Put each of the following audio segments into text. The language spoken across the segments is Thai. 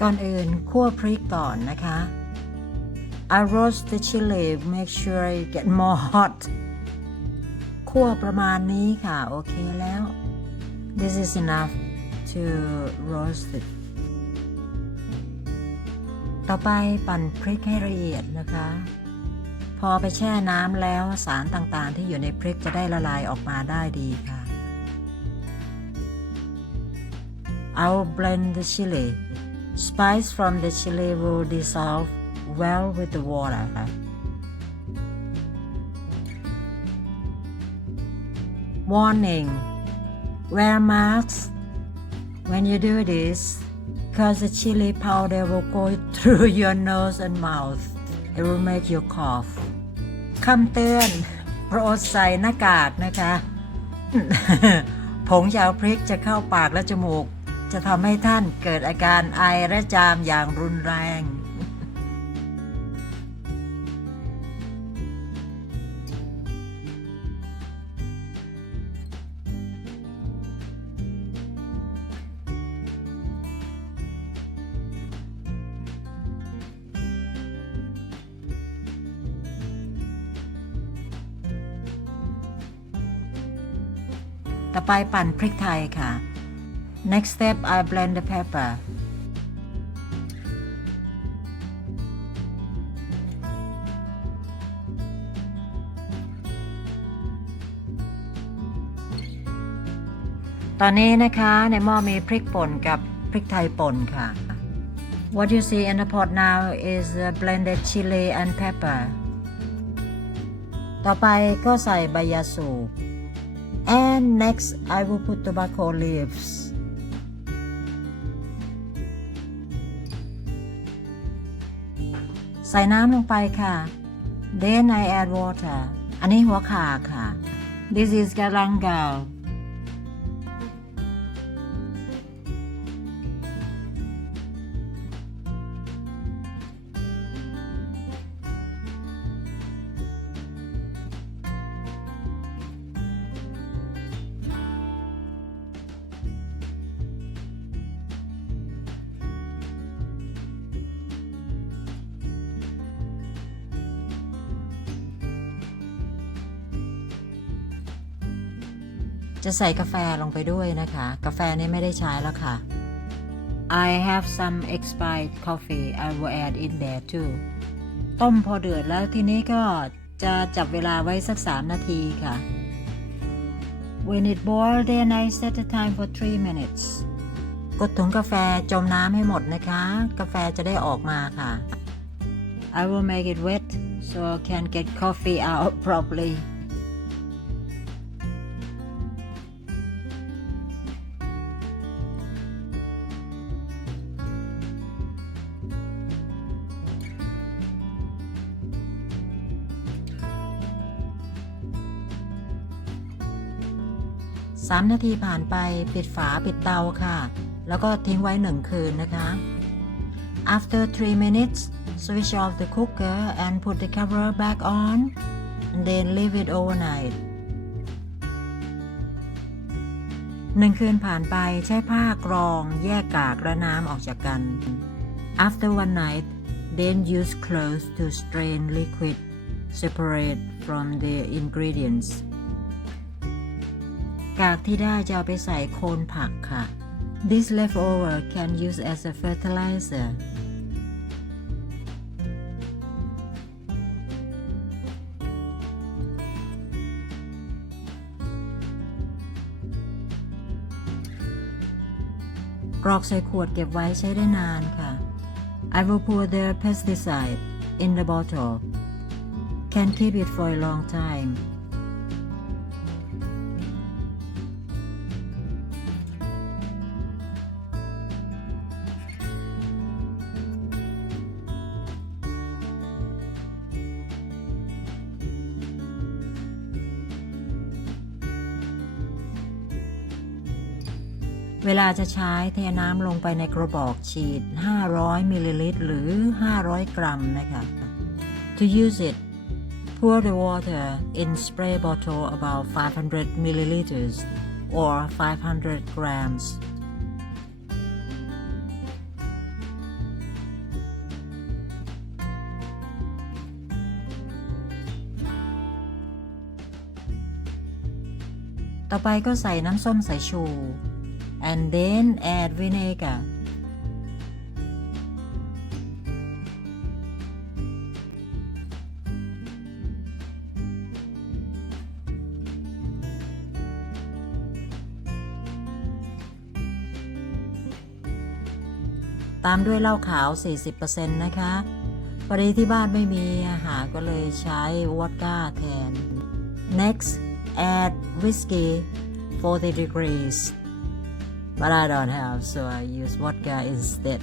ก่อนอื่นคั่วพริกก่อนนะคะ I roast the chili make sure it get more hot คั่วประมาณนี้ค่ะโอเคแล้ว This is enough to roast it ต่อไปปั่นพริกให้ละเอียดนะคะพอไปแช่น้ำแล้วสารต่างๆที่อยู่ในพริกจะได้ละลายออกมาได้ดีค่ะ I'll blend the chili. Spice from the chili will dissolve well with the water. Warning: wear masks when you do this, because the chili powder will go through your nose and mouth. It will make you cough. คำเตือนโปรดใส่หน้ากากนะคะ ผงจากพริกจะเข้าปากและจมูกจะทำให้ท่านเกิดอาการไอและจามอย่างรุนแรงต่อไปปั่นพริกไทยค่ะ Next step I blend the pepper ตอนนี้นะคะในหม้อมีพริกป่นกับพริกไทยป่นค่ะ What you see in the pot now is blended chili and pepper ต่อไปก็ใส่ใบยาสูบ And next I will put tobacco leavesใส่น้ำลงไปค่ะ Then I add water อันนี้หัวข่าค่ะ This is galangal จะใส่กาแฟลงไปด้วยนะคะกาแฟนี่ไม่ได้ใช้แล้วค่ะ I have some expired coffee I will add in there too ต้มพอเดือดแล้วทีนี้ก็จะจับเวลาไว้สัก3 นาทีค่ะ When it boils then I set the time for 3 minutes กดถุงกาแฟจมน้ำให้หมดนะคะกาแฟจะได้ออกมาค่ะ I will make it wet so I can get coffee out properly3 นาทีผ่านไปปิดฝาปิดเตาค่ะแล้วก็ทิ้งไว้1 คืนนะคะ After 3 minutes switch off the cooker and put the cover back on and then leave it overnight 1 คืนผ่านไปใช้ผ้ากรองแยกกากและน้ำออกจากกัน After one night then use cloth to strain liquid separate from the ingredientsกากที่ได้จะเอาไปใส่โคนผักค่ะ This leftover can use as a fertilizer กรอกใส่ขวดเก็บไว้ใช้ได้นานค่ะ I will put the pesticide in the bottle can keep it for a long timeเวลาจะใช้เทน้ำลงไปในกระบอกฉีด500 มิลลิลิตรหรือ500 กรัมนะคะ To use it pour the water in spray bottle about 500 milliliters or 500 grams ต่อไปก็ใส่น้ำส้มสายชู and then add vinegarตามด้วยเหล้าขาว 40% นะคะพอดีที่บ้านไม่มีอาหารก็เลยใช้วอดก้าแทน next add whiskey 40 degrees but I don't have so I use vodka instead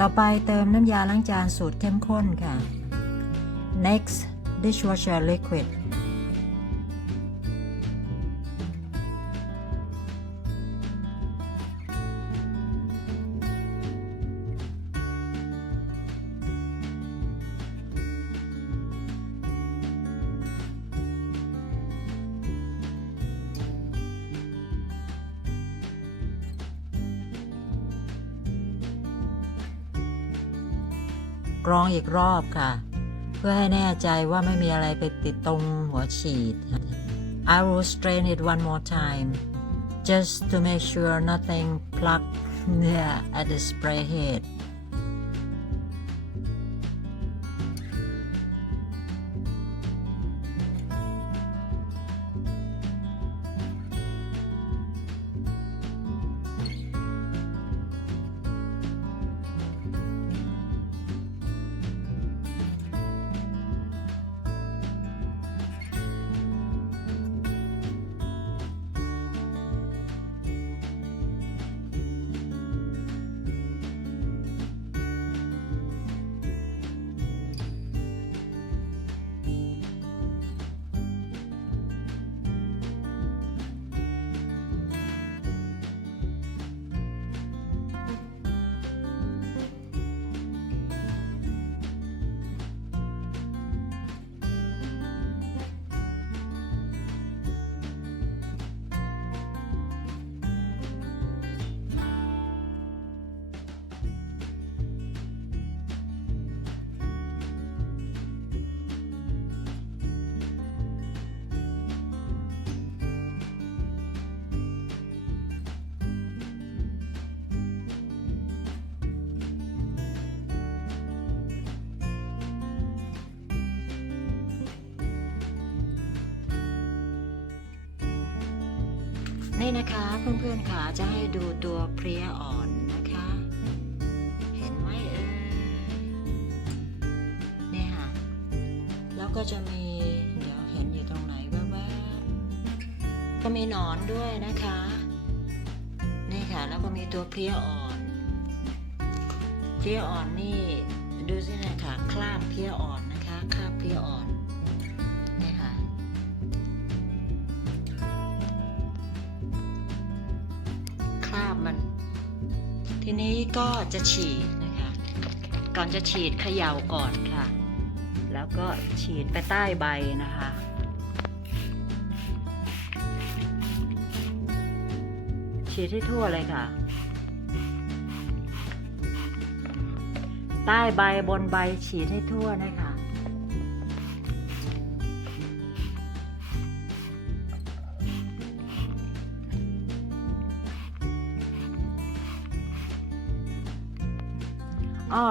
ต่อไปเติมน้ำยาล้างจานสูตรเข้มข้นค่ะ next dishwasher liquidกรองอีกรอบค่ะเพื่อให้แน่ใจว่าไม่มีอะไรไปติดตรงหัวฉีด I will strain it one more time just to make sure nothing plugged near at the spray headนี่นะคะเพื่อนๆค่ะจะให้ดูตัวเพลียอ่อนนะคะเห็นไหมนี่ค่ะแล้วก็จะมีเดี๋ยวเห็นอยู่ตรงไหนแวบๆก็มีหนอนด้วยนะคะนี่ค่ะแล้วก็มีตัวเพลียอ่อนนี่ดูสินะคะคราบเพลียอ่อนนะคะคราบเพลียอ่อนมันทีนี้ก็จะฉีดนะคะก่อนจะฉีดเขย่าก่อนค่ะแล้วก็ฉีดไปใต้ใบนะคะฉีดให้ทั่วเลยค่ะใต้ใบบนใบฉีดให้ทั่วนะคะ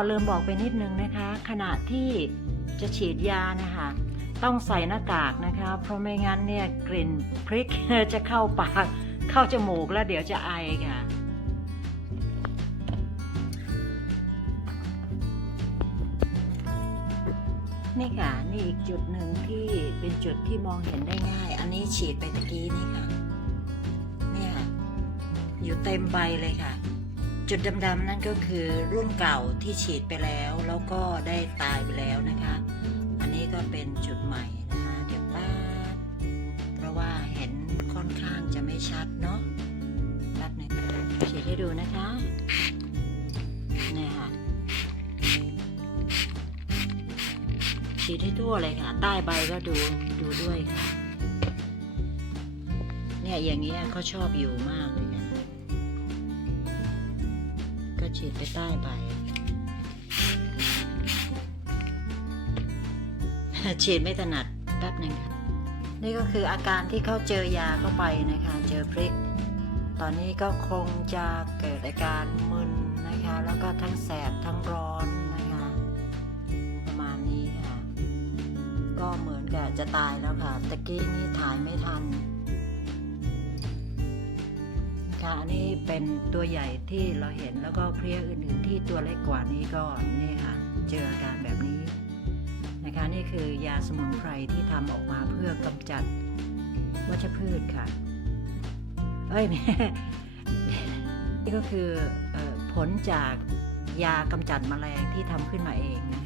ลืมบอกไปนิดนึงนะคะขณะที่จะฉีดยานะคะต้องใส่หน้ากากนะคะเพราะไม่งั้นเนี่ยกลิ่นพริกจะเข้าปากเข้าจมูกแล้วเดี๋ยวจะไอค่ะนี่ค่ะนี่อีกจุดหนึ่งที่เป็นจุดที่มองเห็นได้ง่ายอันนี้ฉีดไปตะกี้นี่ค่ะเนี่ยอยู่เต็มใบเลยค่ะจุดดำๆนั่นก็คือรุ่นเก่าที่ฉีดไปแล้วก็ได้ตายไปแล้วนะคะอันนี้ก็เป็นจุดใหม่นะคะเดี๋ยวป้าเพราะว่าเห็นค่อนข้างจะไม่ชัดเนาะแป๊บนึงฉีดให้ดูนะคะเนี่ยค่ะ ฉีดให้ทั่วเลยค่ะ ใต้ใบก็ดูด้วยค่ะ เนี่ยอย่างเงี้ยเขาชอบอยู่มากเลยค่ะก็ฉีดไปใต้ใบ ฉีดไม่ถนัดแป๊บหนึ่งค่ะ นี่ก็คืออาการที่เขาเจอยาเข้าไปนะคะ เจอพริก ตอนนี้ก็คงจะเกิดอาการมึนนะคะ แล้วก็ทั้งแสบทั้งร้อนนะคะ ประมาณนี้ค่ะ ก็เหมือนกับจะตายแล้วค่ะตะกี้นี้ถ่ายไม่ทันนะคะอันนี้เป็นตัวใหญ่ที่เราเห็นแล้วก็เพลี้ยอื่นๆที่ตัวเล็กกว่านี้ก็นี่ค่ะเจออาการแบบนี้นะคะนี่คือยาสมุนไพรที่ทำออกมาเพื่อกำจัดวัชพืชค่ะนี่ก็คือผลจากยากำจัดแมลงที่ทำขึ้นมาเองนะ